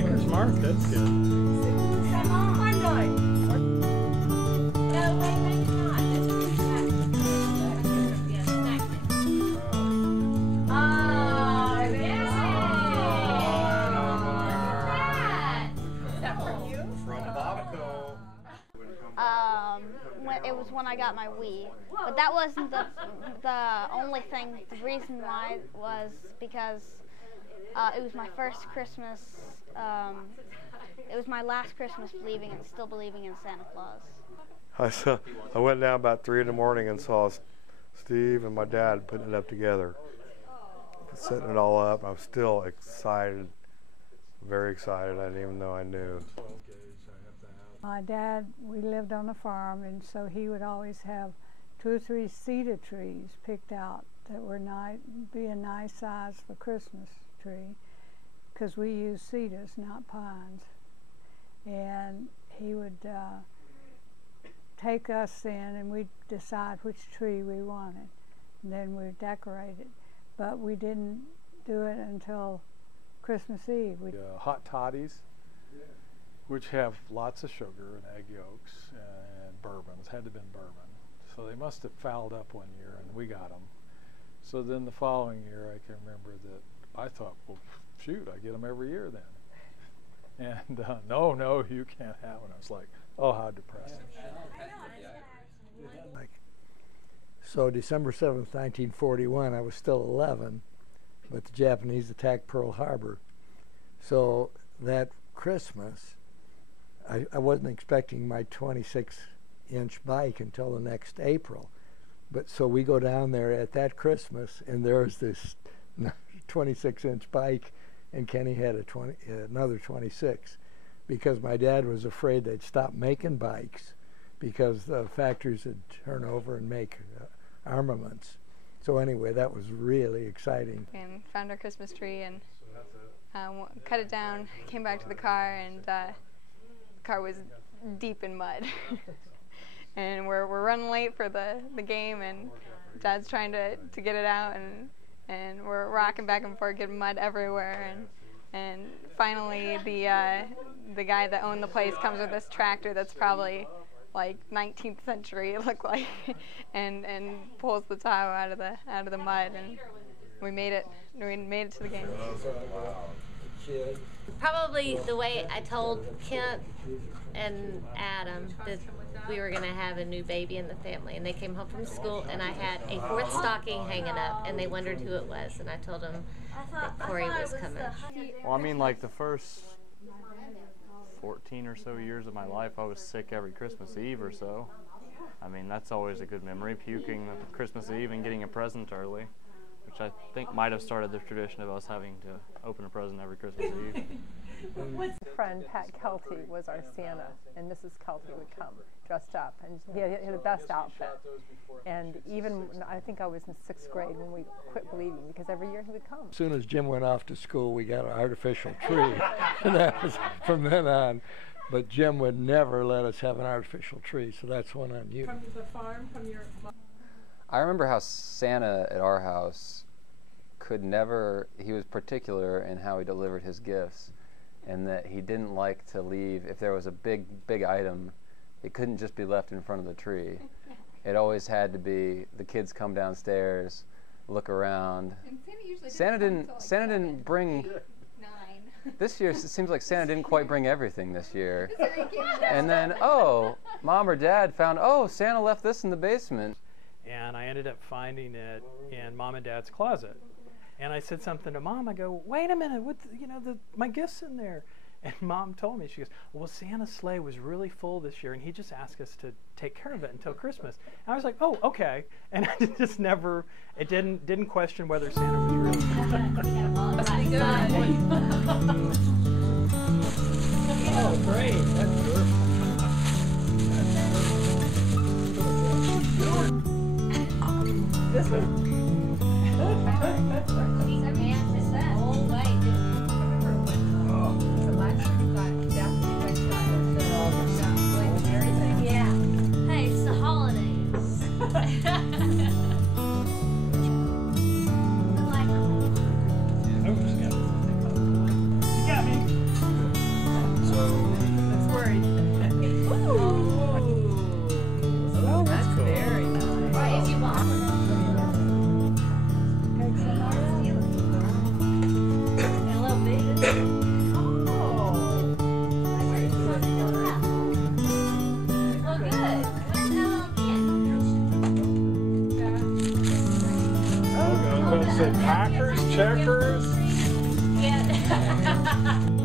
Maker's Mark, that's good. It was when I got my Wii, but that wasn't the only thing. The reason why was because it was my first Christmas. It was my last Christmas believing and still believing in Santa Claus. I went down about 3 in the morning and saw Steve and my dad putting it up together, setting it all up. I was still excited, very excited. I didn't even know I knew. My dad, we lived on a farm, and so he would always have 2 or 3 cedar trees picked out that were be a nice size for Christmas tree, because we use cedars, not pines. And he would take us in, and we'd decide which tree we wanted, and then we'd decorate it. But we didn't do it until Christmas Eve. Hot toddies, which have lots of sugar and egg yolks and bourbons. Had to have been bourbon. So they must have fouled up one year, and we got them. So then the following year, I can remember that I thought, well, shoot, I get them every year then. And no, you can't have them. I was like, oh, how depressing. So December 7th, 1941, I was still 11, but the Japanese attacked Pearl Harbor. So that Christmas, I wasn't expecting my 26-inch bike until the next April. But so we go down there at that Christmas, and there's this 26-inch bike, and Kenny had another 26, because my dad was afraid they'd stop making bikes because the factories would turn over and make armaments. So anyway, that was really exciting. And found our Christmas tree and cut it down, came back to the car, and the car was deep in mud. And we're running late for the game, and Dad's trying to get it out, and we're rocking back and forth, getting mud everywhere, and finally the guy that owned the place comes with this tractor that's probably like 19th century, it looked like, and pulls the tile out of the mud, and we made it to the game. Probably the way I told Kent and Adam that we were going to have a new baby in the family, and they came home from school, and I had a 4th stocking hanging up, and they wondered who it was, and I told them that Corey was coming. Well, I mean, like the first 14 or so years of my life, I was sick every Christmas Eve or so. I mean, that's always a good memory, puking Christmas Eve and getting a present early, which I think might have started the tradition of us having to open a present every Christmas Eve. Friend Pat Kelty was our Santa, and Mrs. Kelty would come dressed up, and he had the best outfit. And even I think I was in 6th grade when we quit believing, because every year he would come. As soon as Jim went off to school, we got an artificial tree, and that was from then on. But Jim would never let us have an artificial tree, so that's one on you. From the farm, from your... I remember how Santa at our house he was particular in how he delivered his gifts, and that he didn't like to leave, if there was a big item, it couldn't just be left in front of the tree. It always had to be, the kids come downstairs, look around. Santa didn't bring, this year it seems like Santa didn't quite bring everything this year. And then, oh, Mom or Dad found, oh, Santa left this in the basement. And I ended up finding it in Mom and Dad's closet. And I said something to Mom. I go, wait a minute, my gift's in there. And Mom told me, she goes, well, Santa's sleigh was really full this year, and he just asked us to take care of it until Christmas. And I was like, oh, okay. And I just never, it didn't question whether Santa was really Oh, great. That's perfect. This one. Does it say Packers, Checkers? Yeah.